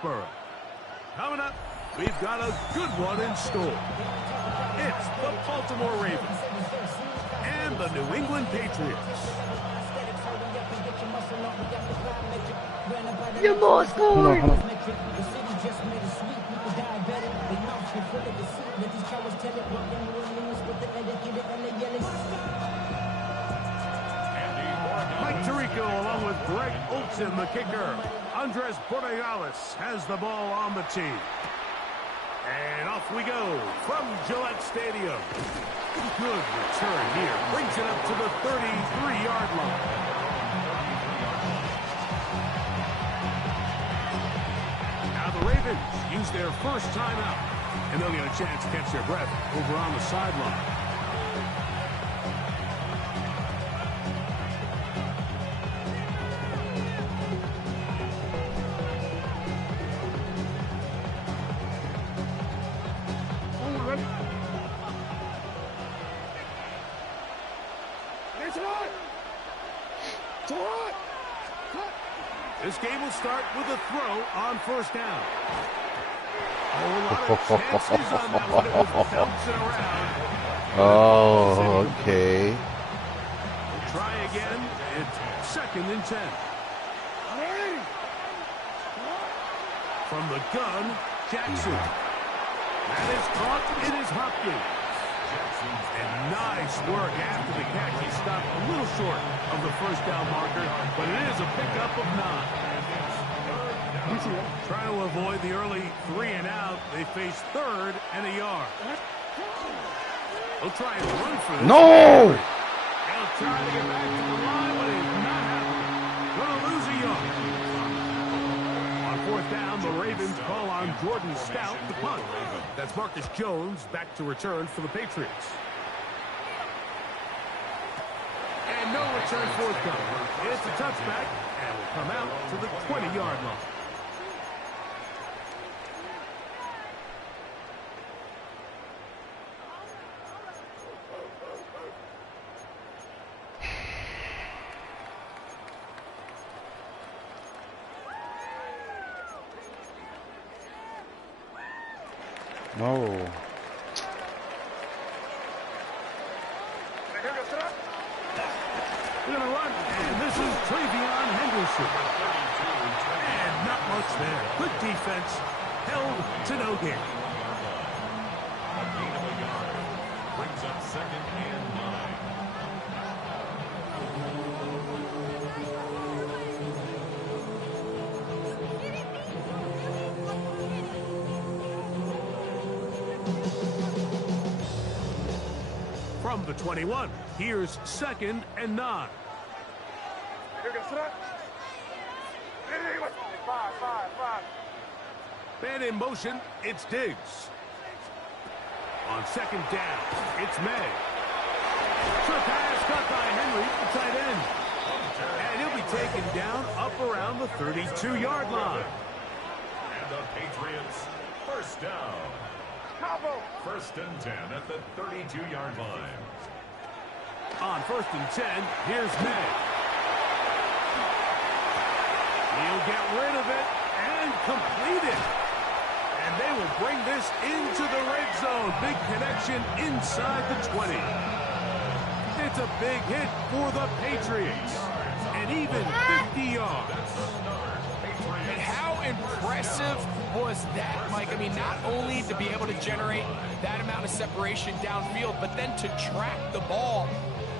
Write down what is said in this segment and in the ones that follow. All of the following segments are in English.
Foxborough. Coming up, we've got a good one in store. It's the Baltimore Ravens and the New England Patriots. You must score! Mike Tirico along with Greg Olsen, the kicker. Andres Borregales has the ball on the tee. And off we go from Gillette Stadium. Good return here. Brings it up to the 33-yard line. Now the Ravens use their first timeout. And they'll get a chance to catch their breath over on the sideline. This game will start with a throw on first down. A lot of chances on that one. It was bouncing around. Oh, okay. We'll try again. It's 2nd and 10. From the gun, Jackson. That is caught. It is Hopkins. And nice work after the catch. He stopped a little short of the first down marker, but it is a pickup of 9. Trying to avoid the early 3 and out. They face 3rd and a yard. They'll try and run for this. No! They'll try to get back to the line, but it's not happening. Going to lose a yard. On 4th down, the Ravens call on Jordan Stout to punt. That's Marcus Jones back to return for the Patriots. And no return forthcoming. It's a touchback, and will come out to the 20-yard line. No. They're going to run, and this is Travion Henderson. And not much there. Good defense, held to no gain. Brings up 2nd and 9. From the 21, here's 2nd and 9. Man in motion, it's Diggs. On 2nd down, it's May. Short pass caught by Henry, the tight end. And he'll be taken down up around the 32-yard line. And the Patriots, first down. 1st and 10 at the 32-yard line. On 1st and 10, here's May. He'll get rid of it and complete it. And they will bring this into the red zone. Big connection inside the 20. It's a big hit for the Patriots. And even 50 yards. And how impressive was that, Mike? I mean, not only to be able to generate that amount of separation downfield, but then to track the ball.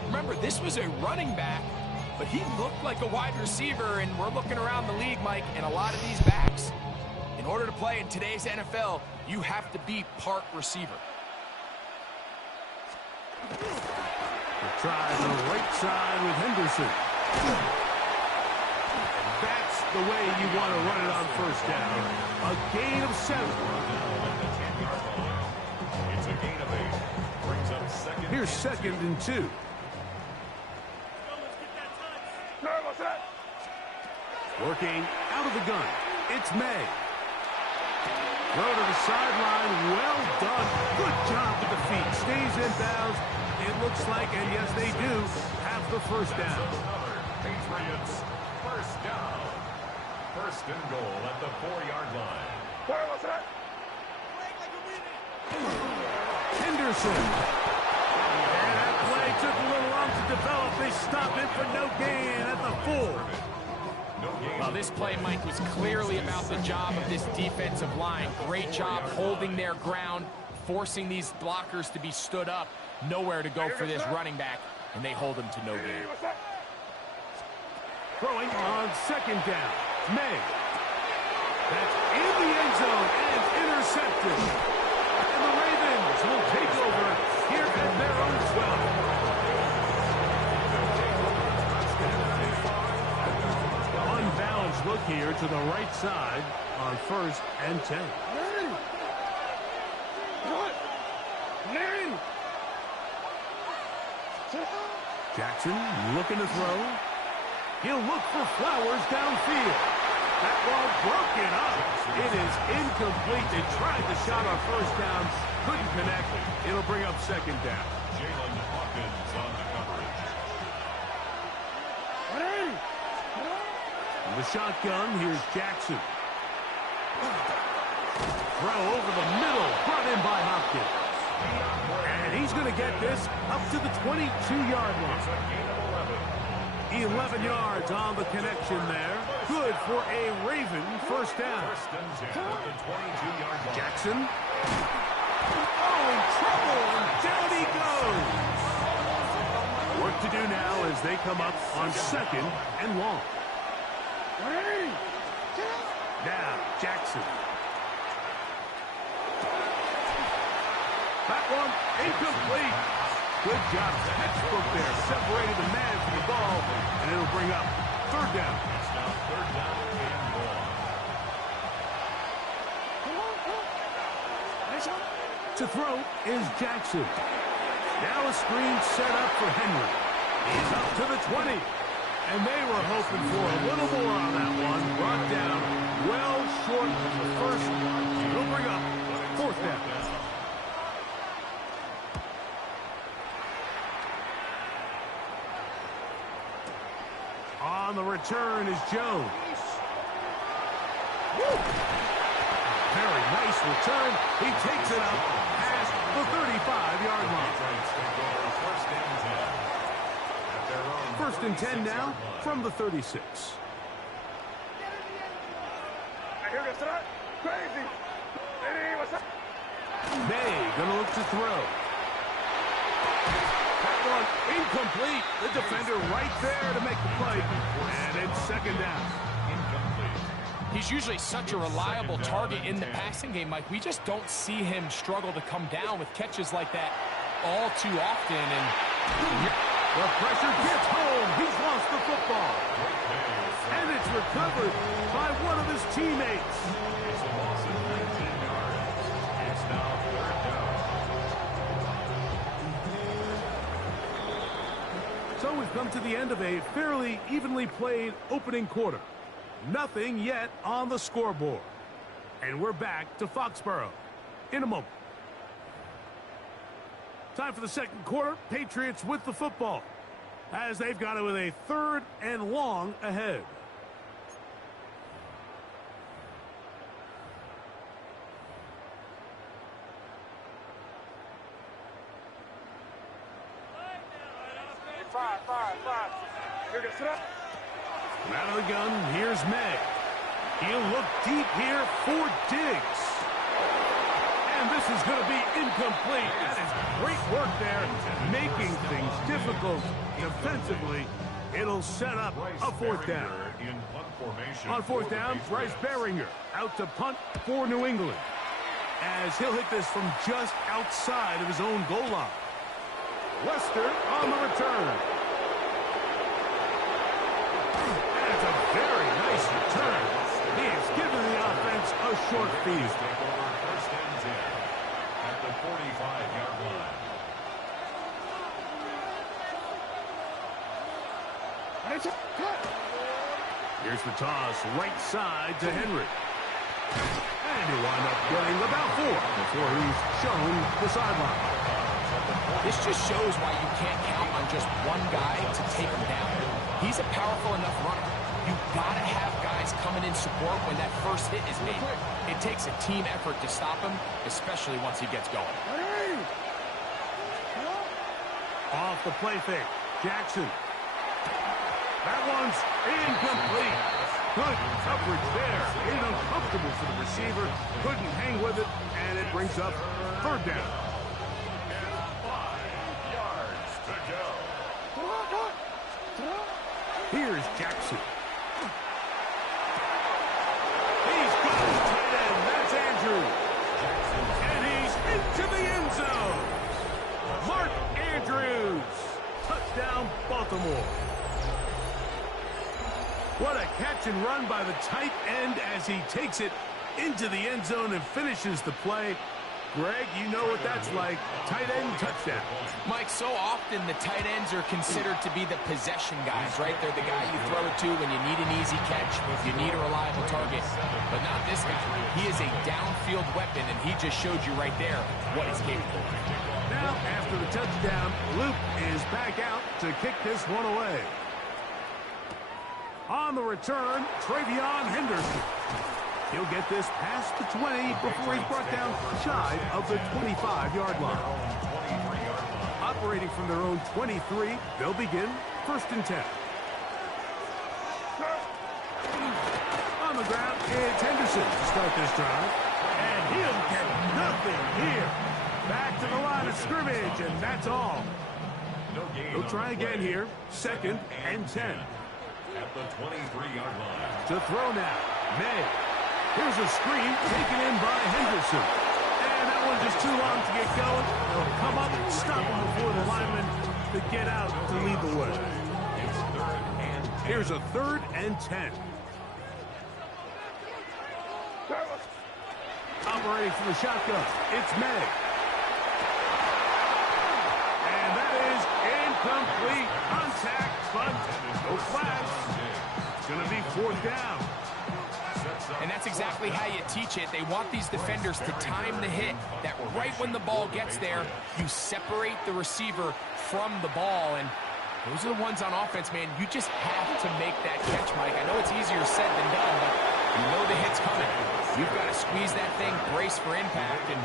Remember, this was a running back, but he looked like a wide receiver, and we're looking around the league, Mike, and a lot of these backs, in order to play in today's NFL, you have to be part receiver. Try the right side with Henderson. That's the way you want to run it on first down. A gain of 7. It's a gain of 8. Brings up 2nd. Here's 2nd and 2. Working out of the gun. It's May. Throw to the sideline. Well done. Good job with the feet. Stays in bounds. It looks like, and yes, they do, have the first down. Patriots, first down. 1st and goal at the 4-yard line. Anderson. And that play took a little long to develop. They stopped it for no gain at the 4. Well, this play, Mike, was clearly about the job of this defensive line. Great job holding their ground, forcing these blockers to be stood up. Nowhere to go for this running back, and they hold him to no gain. Throwing on 2nd down. May. That's in the end zone and intercepted. And the Ravens will take over here at their own 12. Unbalanced look here to the right side on 1st and 10. Jackson looking to throw. He'll look for Flowers downfield. That ball broken up. It is incomplete. They tried the shot on 1st down. Couldn't connect. It'll bring up 2nd down. Jalen Hawkins on the coverage. In the shotgun, here's Jackson. Throw over the middle. Brought in by Hopkins. And he's going to get this up to the 22-yard line. 11 yards on the connection there. Good for a Raven 1st down. Jackson. Oh, in trouble, and down he goes. Work to do now as they come up on 2nd and long. Now, Jackson. That one incomplete. Good job. Textbook there. Separated the man from the ball, and it'll bring up 3rd down. It's now 3rd down and long. To throw is Jackson. Now a screen set up for Henry. He's up to the 20. And they were hoping for a little more on that one. Brought down well short of the 1st. It'll bring up 4th down. On the return is Jones. Woo! Very nice return. He takes it up past the 35-yard line. 1st and 10 now from the 36. May gonna look to throw. That one incomplete. The defender right there to make the play. And it's 2nd down. He's usually such a reliable target in the passing game, Mike. We just don't see him struggle to come down with catches like that all too often. And the pressure gets home. He's lost the football. And it's recovered by one of his teammates. It's a loss of 19 yards. It's now 3rd down. So we've come to the end of a fairly evenly played opening quarter. Nothing yet on the scoreboard. And we're back to Foxborough in a moment. Time for the 2nd quarter. Patriots with the football as they've got it with a 3rd and long ahead. Out of the gun, here's May. He'll look deep here for Diggs. And this is going to be incomplete. That is great work there, making things difficult defensively. It'll set up a 4th down. On 4th down, Bryce Baringer out to punt for New England, as he'll hit this from just outside of his own goal line. Lester on the return. That's a very nice return. He has given the offense a short field. First and 10 at the 45-yard line. Here's the toss right side to Henry. And he'll wind up getting about 4 before he's shown the sideline. this just shows why you can't count on just one guy to take him down. He's a powerful enough runner. You've got to have guys coming in support when that first hit is made. It takes a team effort to stop him, especially once he gets going. Off the play fake. Jackson. That one's incomplete. Good coverage there. Made it uncomfortable for the receiver. Couldn't hang with it, and it brings up third down. And 5 yards to go. Here's Jackson. He's got his tight end. That's Andrew. And he's into the end zone. Mark Andrews. Touchdown, Baltimore. What a catch and run by the tight end as he takes it into the end zone and finishes the play. Greg, you know what that's like. Tight end touchdown. Mike, so often the tight ends are considered to be the possession guys, right? They're the guy you throw it to when you need an easy catch, you need a reliable target. But not this guy. He is a downfield weapon, and he just showed you right there what he's capable of. Now, after the touchdown, Luke is back out to kick this one away. On the return, Travion Henderson. He'll get this past the 20 before he's brought down shy of the 25-yard line. Operating from their own 23, they'll begin 1st and 10. On the ground, it's Henderson to start this drive. And he'll get nothing here. Back to the line of scrimmage, and that's all. He'll try again here. 2nd and 10. At the 23-yard line. To throw now, May. Here's a screen taken in by Henderson. And that one just too long to get going. They'll come up and stop him before the lineman to get out to lead the way. It's 3rd and 10. Here's a 3rd and 10. Operating from the shotgun, it's May. And that is incomplete. Contact, but no flags. It's going to be 4th down. And that's exactly how you teach it. They want these defenders to time the hit, that right when the ball gets there, you separate the receiver from the ball. And those are the ones on offense, man. You just have to make that catch, Mike. I know it's easier said than done, but you know the hit's coming. You've got to squeeze that thing, brace for impact, and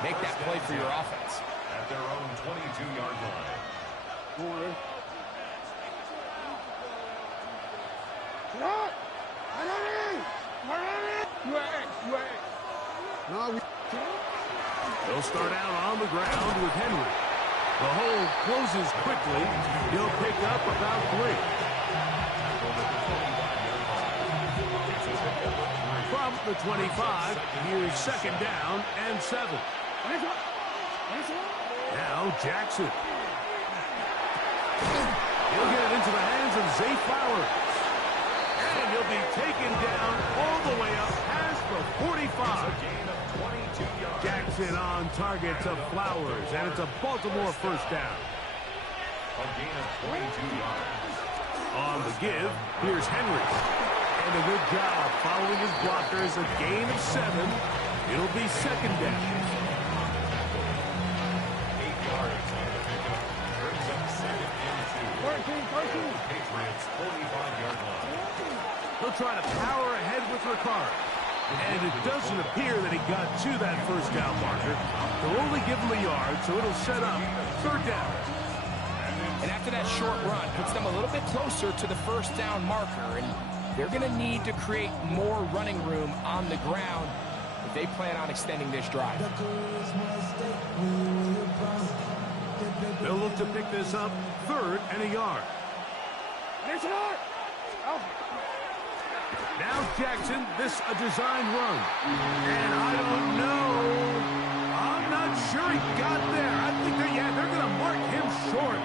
make that play for your offense. At their own 22-yard line. They'll start out on the ground with Henry. The hole closes quickly. He'll pick up about 3. From the 25, here's 2nd down and 7. Now Jackson. He'll get it into the hands of Zay Flowers. And he'll be taken down all the way up past the 45. Jackson on target to Flowers, and it's a Baltimore 1st down. A gain of 22 yards. On the give, here's Henry. And a good job following his blockers, a gain of 7. It'll be 2nd down. 8 yards on the pickup. Brings up 2nd and 2. Patriots 45-yard line. He'll try to power ahead with Ricard. And it doesn't appear that he got to that 1st down marker. They'll only give him a yard, so it'll set up 3rd down. And after that short run, puts them a little bit closer to the 1st down marker. And they're going to need to create more running room on the ground if they plan on extending this drive. They'll look to pick this up 3rd and a yard. Now Jackson, this a designed run. And I don't know. I'm not sure he got there. I think they're going to mark him short.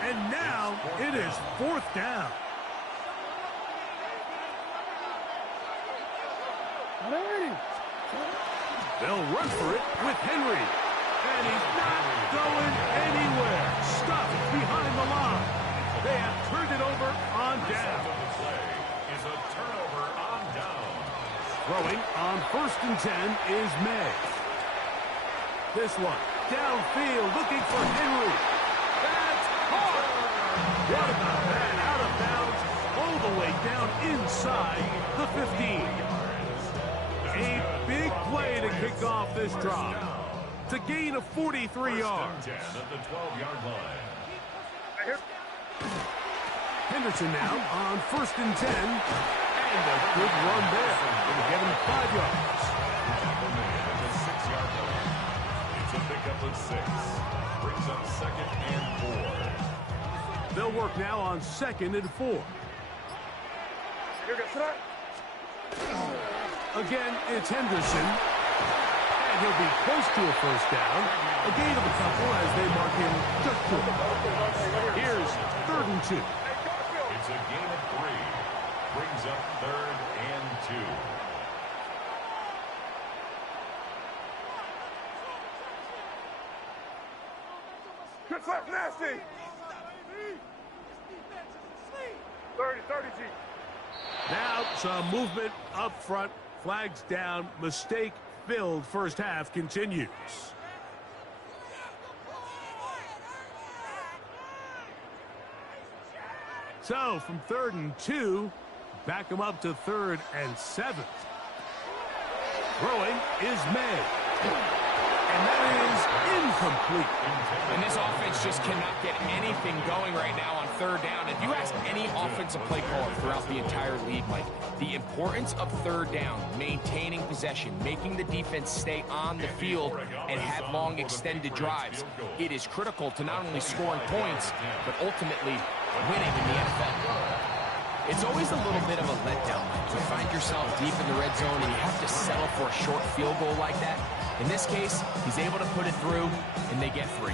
And now it is 4th down. They'll run for it with Henry. And he's not going anywhere. Stuffed behind the line. They have turned it over on down. Is a turnover on down. Throwing on 1st and 10 is May. This one downfield looking for Henry. That's caught. What about that? Out of bounds all the way down inside the 15. A big play to kick off this drive. To gain of 43 yards. 1st and 10 at the 12-yard line. Henderson now on 1st and 10. And a good run there. It'll get him 5 yards. The 6-yard line. It's a pickup of 6. Brings up 2nd and 4. They'll work now on 2nd and 4. Again, it's Henderson. And he'll be close to a 1st down. A gain of a couple as they mark him just short. Here's 3rd and 2. It's a gain of 3. Brings up 3rd and 2. Good slap, nasty. 30, G. Now some movement up front. Flags down. Mistake-filled first half continues. So from 3rd and 2, back him up to 3rd and 7. Throwing is May. And that is incomplete. And this offense just cannot get anything going right now on 3rd down. If you ask any offensive play caller throughout the entire league, Mike, the importance of 3rd down, maintaining possession, making the defense stay on the field and have long extended drives, it is critical to not only scoring points, but ultimately winning in the NFL. It's always a little bit of a letdown. You find yourself deep in the red zone and you have to settle for a short field goal like that. In this case, he's able to put it through, and they get 3.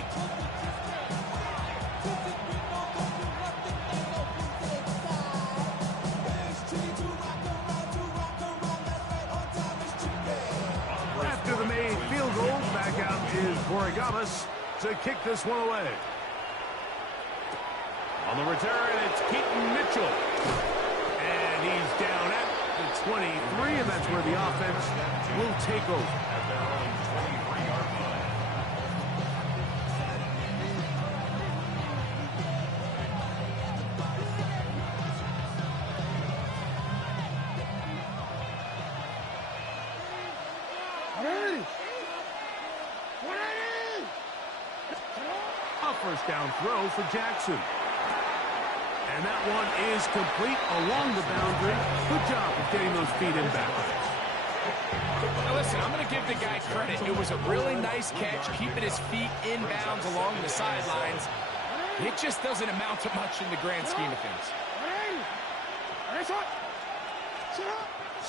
After the made field goal, back out is Borregamas to kick this one away. On the return, it's Keaton Mitchell. And he's down at the 23, and that's where the offense will take over. At their own 23-yard line. A first down throw for Jackson. And that one is complete along the boundary. Good job of getting those feet in backwards. Now listen, I'm going to give the guy credit. It was a really nice catch, keeping his feet inbounds along the sidelines. It just doesn't amount to much in the grand scheme of things.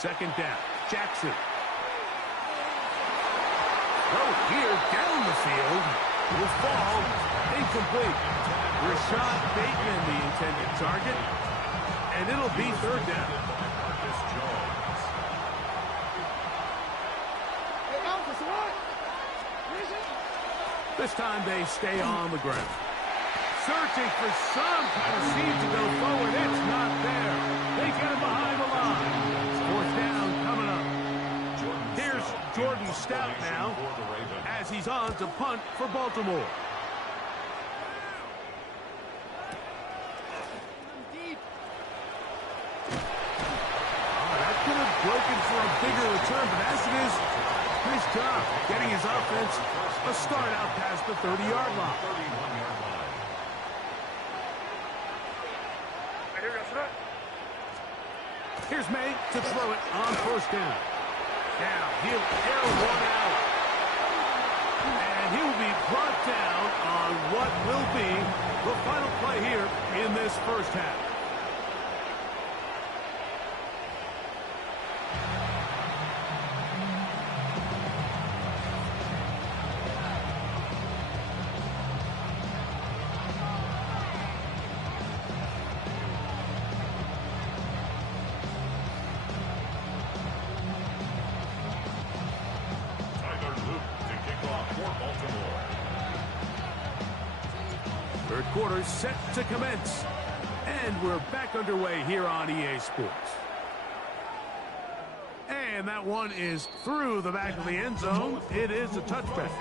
2nd down, Jackson. Throw here down the field. Will fall. Incomplete. Rashad Bateman, the intended target. And it'll be 3rd down. This time they stay on the ground. Searching for some kind of seed to go forward. It's not there. They get him behind the line. 4th down coming up. Here's Jordan Stout now as he's on to punt for Baltimore. That could have broken for a bigger return, but as it is, nice job getting his offense a start out past the 30-yard line. Here's May to throw it on 1st down. Now he'll air one out. And he'll be brought down on what will be the final play here in this first half. Third quarter set to commence. And we're back underway here on EA Sports. And that one is through the back of the end zone. It is a touchback.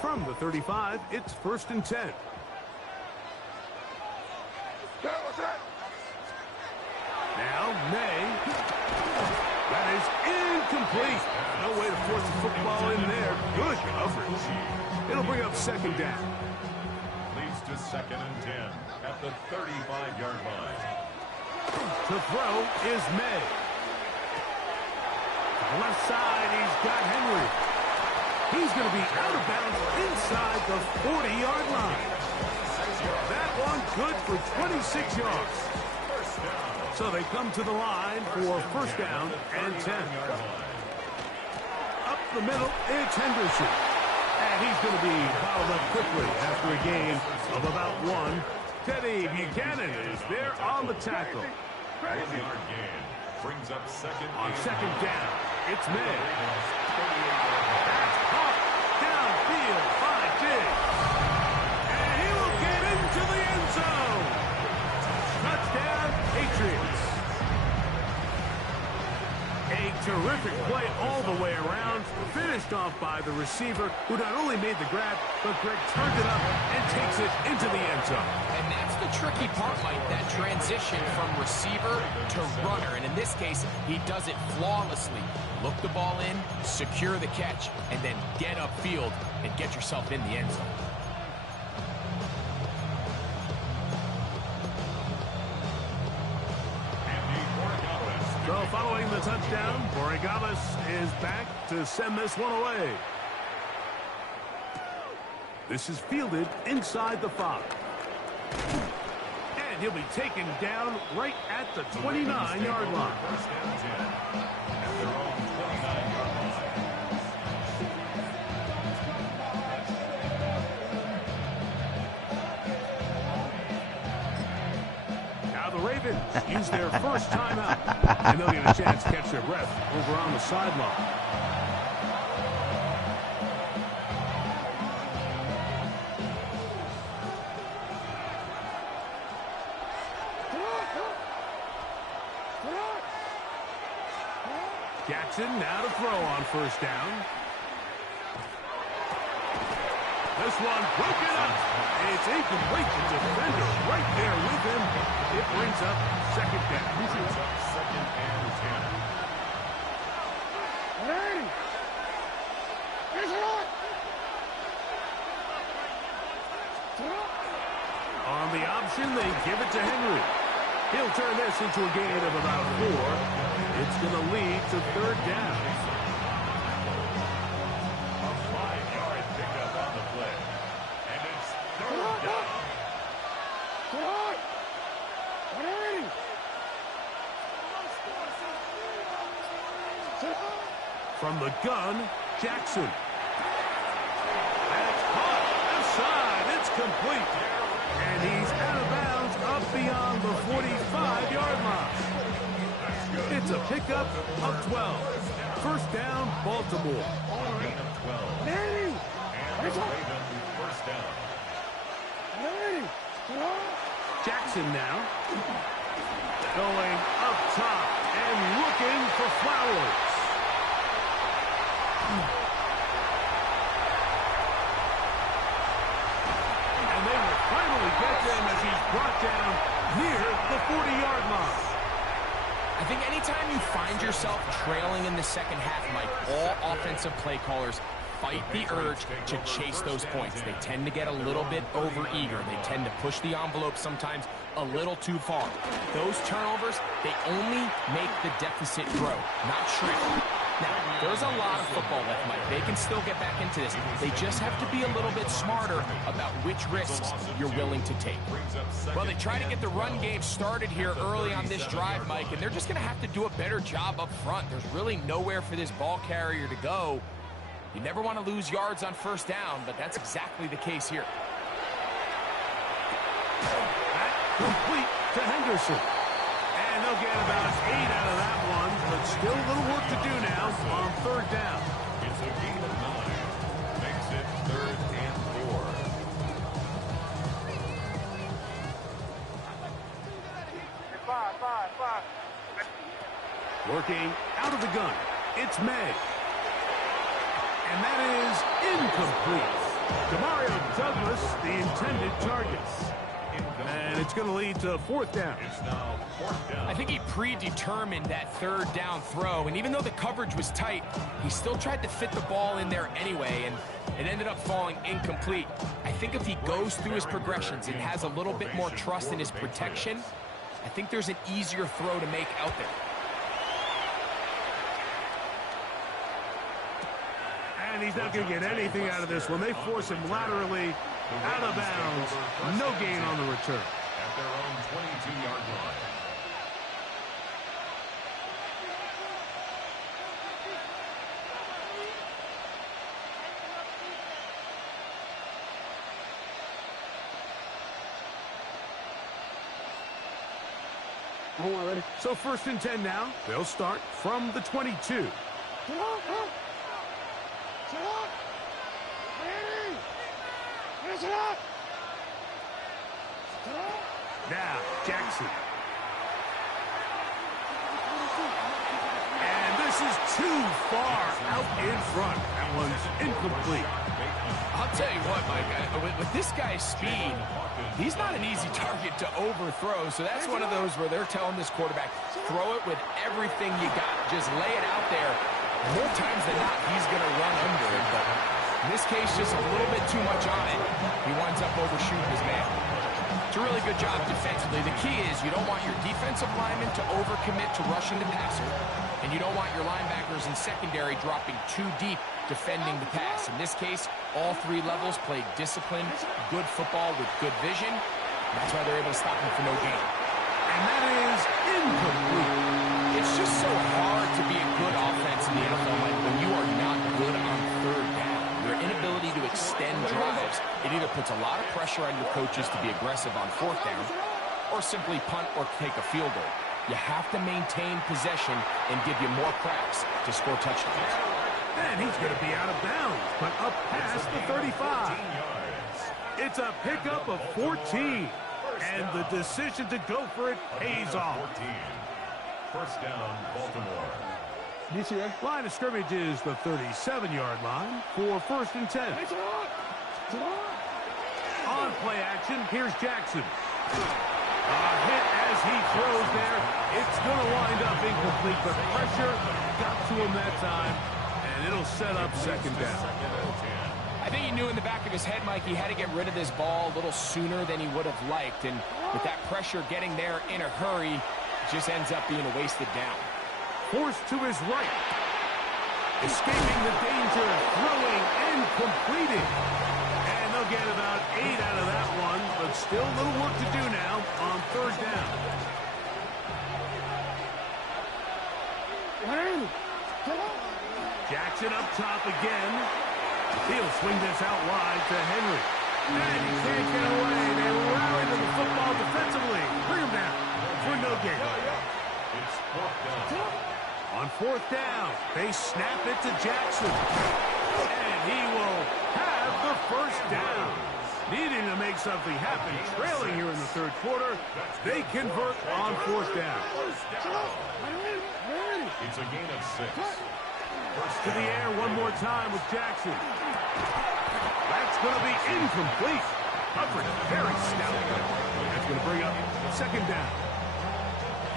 From the 35, it's 1st and 10. Now May. That is incomplete. No way to force the football in there. Good coverage. It'll bring up second down. Leads to 2nd and 10 at the 35-yard line. To throw is May. Left side, he's got Henry. He's going to be out of bounds inside the 40-yard line. That one good for 26 yards. So they come to the line for first down and 10. Up the middle, it's Henderson. And he's going to be fouled up quickly after a gain of about 1. Teddy Buchanan is there on the tackle. 1-yard gain brings up On second down, it's May. That's caught downfield by Diggs. And he will get into the end zone. Touchdown, Patriots. A terrific play all the way around, finished off by the receiver, who not only made the grab, but Greg turned it up and takes it into the end zone. And that's the tricky part, Mike, that transition from receiver to runner. And in this case, he does it flawlessly. Look the ball in, secure the catch, and then get upfield and get yourself in the end zone. So following the touchdown, Borregales is back to send this one away. This is fielded inside the 5. And he'll be taken down right at the 29-yard line. First and 10 at their own 29-yard line. Now the Ravens use their first timeout, and they'll get a chance to catch their breath over on the sideline. Jackson now to throw on first down. This one broken up. It's incomplete. The defender right there with him. It brings up second down. Brings up 2nd and 10. On the option, they give it to Henry. He'll turn this into a gain of about 4. It's going to lead to third down. A 5-yard pickup on the play. And it's third down. From the gun, Jackson. That's caught. Left side. It's complete. And he's out of bounds up beyond the 45-yard line. It's a pickup of 12. First down, Baltimore. Gain of 12. And the Ravens first down. Jackson now. Going up top and looking for Flowers. And they will finally get them as he's brought down near the 40-yard line. I think anytime you find yourself trailing in the second half, Mike, all offensive play callers fight the urge to chase those points. They tend to get a little bit overeager. They tend to push the envelope sometimes a little too far. Those turnovers, they only make the deficit grow, not shrink. Now, there's a lot of football left, Mike. They can still get back into this. They just have to be a little bit smarter about which risks you're willing to take. Well, they try to get the run game started here early on this drive, Mike, and they're just going to have to do a better job up front. There's really nowhere for this ball carrier to go. You never want to lose yards on first down, but that's exactly the case here. That complete to Henderson. And they'll get about 8 out of that one, but still a little work to do now on third down. It's a gain of 9. Makes it 3rd and 4. Working out of the gun. It's May. And that is incomplete. Demario Douglas, the intended target. And it's going to lead to fourth down. It's now fourth down. I think he predetermined that third down throw, and even though the coverage was tight, he still tried to fit the ball in there anyway, and it ended up falling incomplete. I think if he goes through his progressions and has a little bit more trust in his protection, I think there's an easier throw to make out there. And he's not going to get anything out of this one. They force him laterally out of bounds. No gain on the return. At their own 22-yard line. So first and 10 now. They'll start from the 22. Now, Jackson. And this is too far out in front. That one's incomplete. I'll tell you what, Mike, with this guy's speed, he's not an easy target to overthrow, so that's one of those where they're telling this quarterback, throw it with everything you got. Just lay it out there. More times than not, he's going to run under it, but in this case, just a little bit too much on it. He winds up overshooting his man. It's a really good job defensively. The key is you don't want your defensive linemen to overcommit to rushing the passer, and you don't want your linebackers in secondary dropping too deep defending the pass. In this case, all three levels played disciplined, good football with good vision. That's why they're able to stop him for no gain. And that is incomplete. It's just so hard to be a good offense in the NFL, Mike, when you are not good on third down. Your inability to extend drives, it either puts a lot of pressure on your coaches to be aggressive on fourth down or simply punt or take a field goal. You have to maintain possession and give you more cracks to score touchdowns. And he's going to be out of bounds, but up past the 35. It's a pickup of 14, and the decision to go for it pays off. First down, Baltimore. Line of scrimmage is the 37-yard line for first and 10. On play action, here's Jackson. A hit as he throws there. It's going to wind up incomplete, but pressure got to him that time, and it'll set up second down. I think he knew in the back of his head, Mike, he had to get rid of this ball a little sooner than he would have liked, and with that pressure getting there in a hurry, it just ends up being a wasted down. Forced to his right. Escaping the danger, throwing and completing. And they'll get about 8 out of that one, but still a little work to do now on third down. Jackson up top again. He'll swing this out wide to Henry. And he can't get away. They rally to the football defensively. Bring him down for no gain. It's fourth down. On fourth down, they snap it to Jackson. And he will have the first down. Needing to make something happen, trailing here in the third quarter, they convert on fourth down. It's a gain of 6. To the air one more time with Jackson. That's going to be incomplete. Coverage very stout. That's going to bring up second down.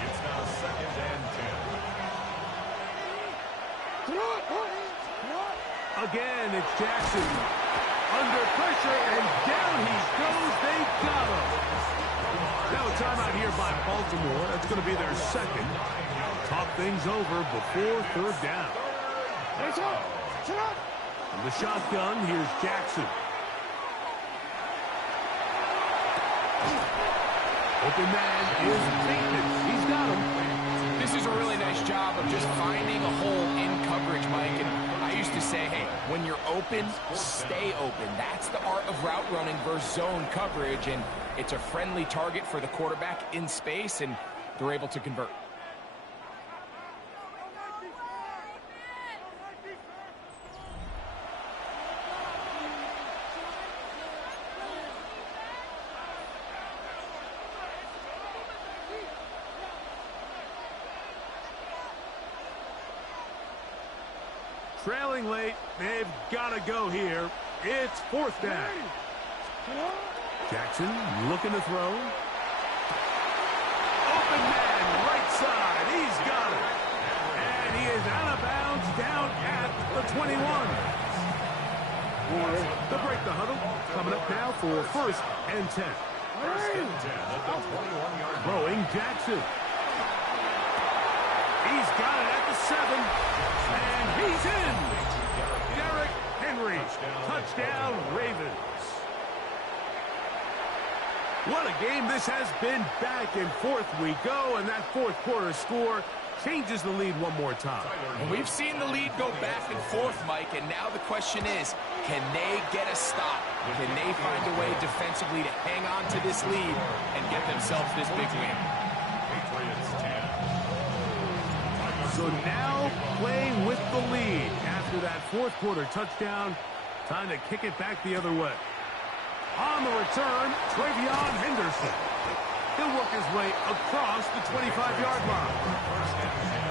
It's now second and 10. Again, it's Jackson. Under pressure, and down he goes. They got him. Now a timeout here by Baltimore. That's going to be their second. Talk things over before third down. From the shotgun, here's Jackson. Open man is Bateman. He's got him. This is a really nice job of just finding a hole in coverage, Mike. And I used to say, hey, when you're open, stay open. That's the art of route running versus zone coverage. And it's a friendly target for the quarterback in space, and they're able to convert. Trailing late, they've got to go here. It's fourth down. Jackson looking to throw. Open man, right side. He's got it. And he is out of bounds down at the 21. They'll break the huddle. Coming up now for 1st and 10. First and 10 at the 21-yard line. Throwing Jackson. He's got it at the 7. And he's in. Derrick Henry. Touchdown, Ravens. What a game this has been. Back and forth we go, and that fourth quarter score changes the lead one more time. And we've seen the lead go back and forth, Mike, and now the question is, can they get a stop? Can they find a way defensively to hang on to this lead and get themselves this big win? Patriots 10. So now playing with the lead after that fourth quarter touchdown, time to kick it back the other way. On the return, Travion Henderson. He'll work his way across the 25-yard line. First and 10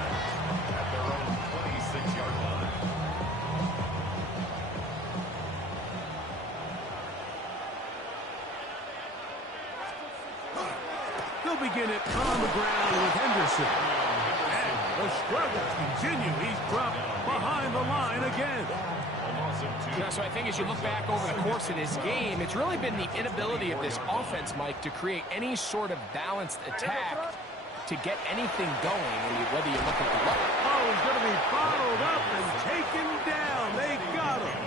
at their own 26-yard line. They'll begin it on the ground with Henderson. And the struggles continue. He's dropped behind the line again. Yeah, so I think as you look back over the course of this game, it's really been the inability of this offense, Mike, to create any sort of balanced attack to get anything going. And whether you look at the run. Oh, he's going to be bottled up and taken down. They got him.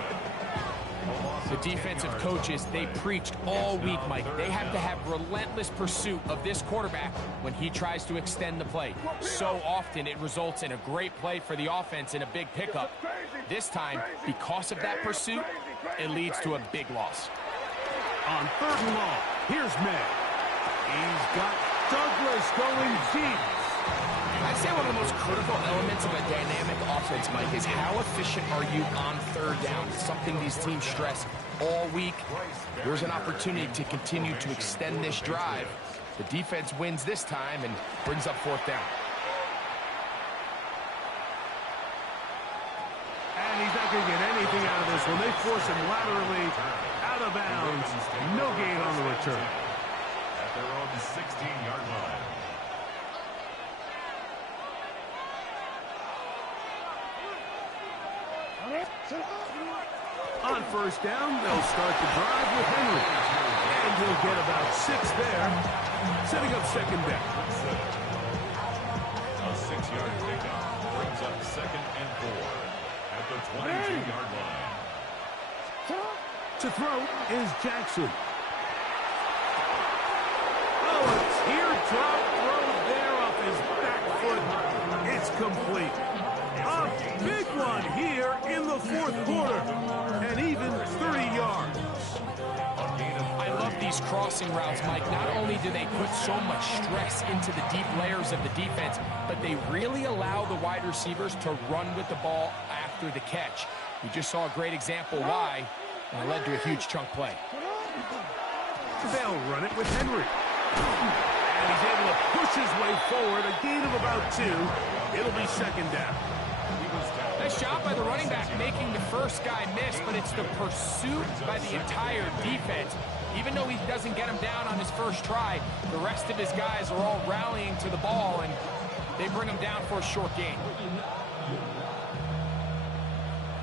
The defensive coaches, they preached all week, Mike. They have to have relentless pursuit of this quarterback when he tries to extend the play. So often it results in a great play for the offense and a big pickup. This time, because of that pursuit, it leads to a big loss. On 3rd and long, here's May. He's got Douglas going deep. I'd say one of the most critical elements of a dynamic offense, Mike, is how efficient are you on 3rd down? It's something these teams stress all week. Here's an opportunity to continue to extend this drive. The defense wins this time and brings up 4th down. And he's not going to get anything out of this one. They force him laterally out of bounds. No gain on the return. At their own 16-yard line. On 1st down, they'll start the drive with Henry. And he'll get about 6 there, setting up 2nd down. A 6-yard pickup brings up 2nd and 4 at the 22-yard line. To throw is Jackson. Oh, a teardrop throw there off his back foot. It's complete. A big one here in the 4th quarter. And even 30 yards. I love these crossing routes, Mike. Not only do they put so much stress into the deep layers of the defense, but they really allow the wide receivers to run with the ball after the catch. We just saw a great example why, and it led to a huge chunk play. They'll run it with Henry. And he's able to push his way forward, a gain of about 2. It'll be 2nd down. Nice job by the running back making the first guy miss, but it's the pursuit by the entire defense. Even though he doesn't get him down on his first try, the rest of his guys are all rallying to the ball, and they bring him down for a short gain.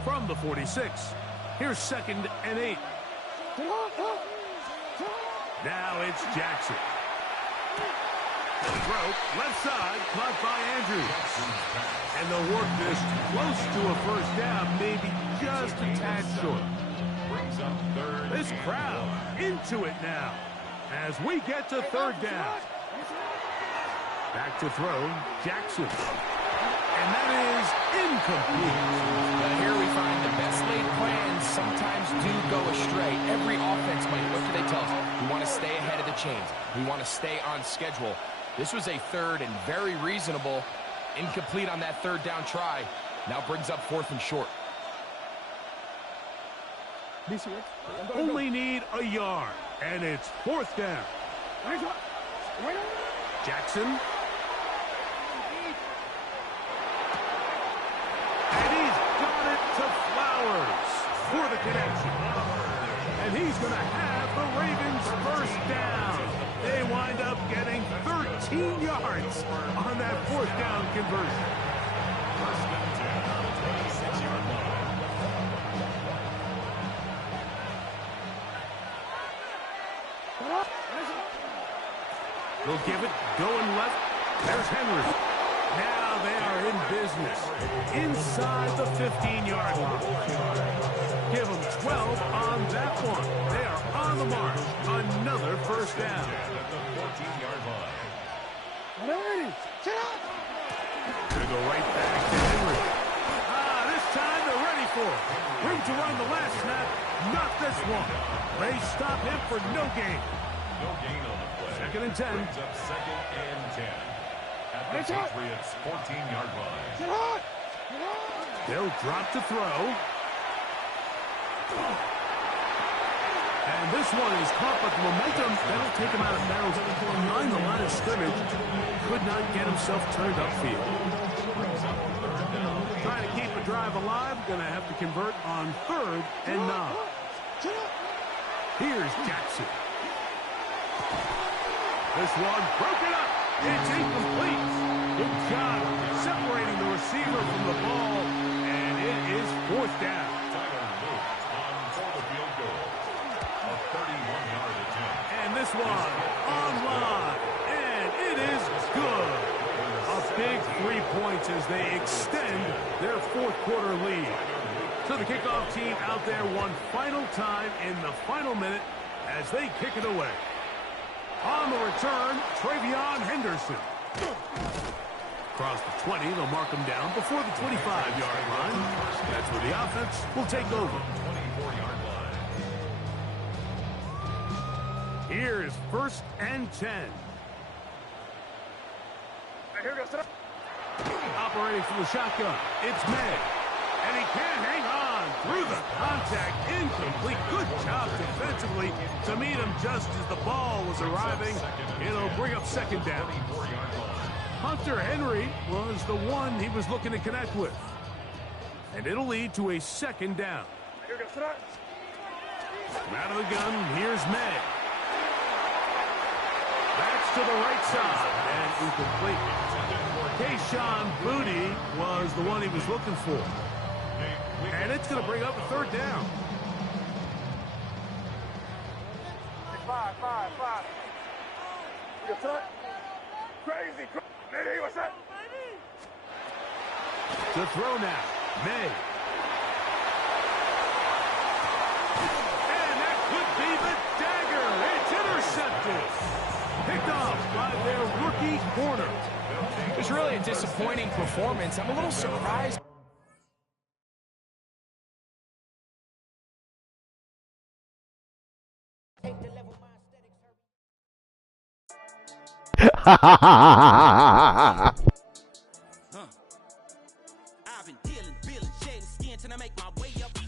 From the 46, here's 2nd and 8. Now it's Jackson. Throw, left side, caught by Andrews. And they'll work this close to a 1st down, maybe just a tad short. Brings up 3rd. This crowd into it now as we get to 3rd down. Back to throw, Jackson. And that is incomplete. Now here we find the best laid plans sometimes do go astray. Every offense, Mike, what do they tell us? We want to stay ahead of the chains. We want to stay on schedule. This was a 3rd and very reasonable. Incomplete on that 3rd down try. Now brings up 4th and short. Only need a yard, and it's 4th down. Jackson. And he's got it to Flowers for the connection. And he's going to have the Ravens first down. They wind up getting 13 yards on that fourth down conversion. First and 10 on the 26-yard line. They'll give it, going left. There's Henry. Now they are in business inside the 15-yard line. Give them 12 on that one. They are on the march. Another first down. At the 14-yard line. Gonna go right back to Henry. This time they're ready for it. Room to run the last snap. Not this one. They stop him for no gain. No gain on the play. Second and 10. Brings up second and 10. At the Patriots' 14-yard line. They'll drop to throw. And this one is caught, but the momentum, that'll take him out of bounds behind the line of scrimmage. Could not get himself turned upfield. Trying to keep a drive alive, going to have to convert on 3rd and 9. Here's Jackson. This one broken up. It's incomplete. Good job separating the receiver from the ball, and it is 4th down. Tyler Luke on for the field goal. A 31-yard attempt. And this one online, and it is good. A big 3 points as they extend their 4th quarter lead. So the kickoff team out there one final time in the final minute as they kick it away. On the return, Travion Henderson. Across the 20, they'll mark him down before the 25-yard line. That's where the offense will take over. 24-yard line. Here is 1st and 10. Here we go. Operating from the shotgun, it's May. And he can't hang on through the contact. Incomplete. Good job defensively to meet him just as the ball was arriving. It'll bring up 2nd down. Hunter Henry was the one he was looking to connect with. And it'll lead to a 2nd down. Here we go. Out of the gun, here's May. That's to the right side. And incomplete. Kayshon Boutte was the one he was looking for. And it's going to bring up a 3rd down. 5. You got crazy. Hey, what's that? To throw now, May. And that could be the dagger. It's intercepted. Picked off by their rookie corner. It was really a disappointing performance. I'm a little surprised. I've been dealing, shedding skin till I make my way up.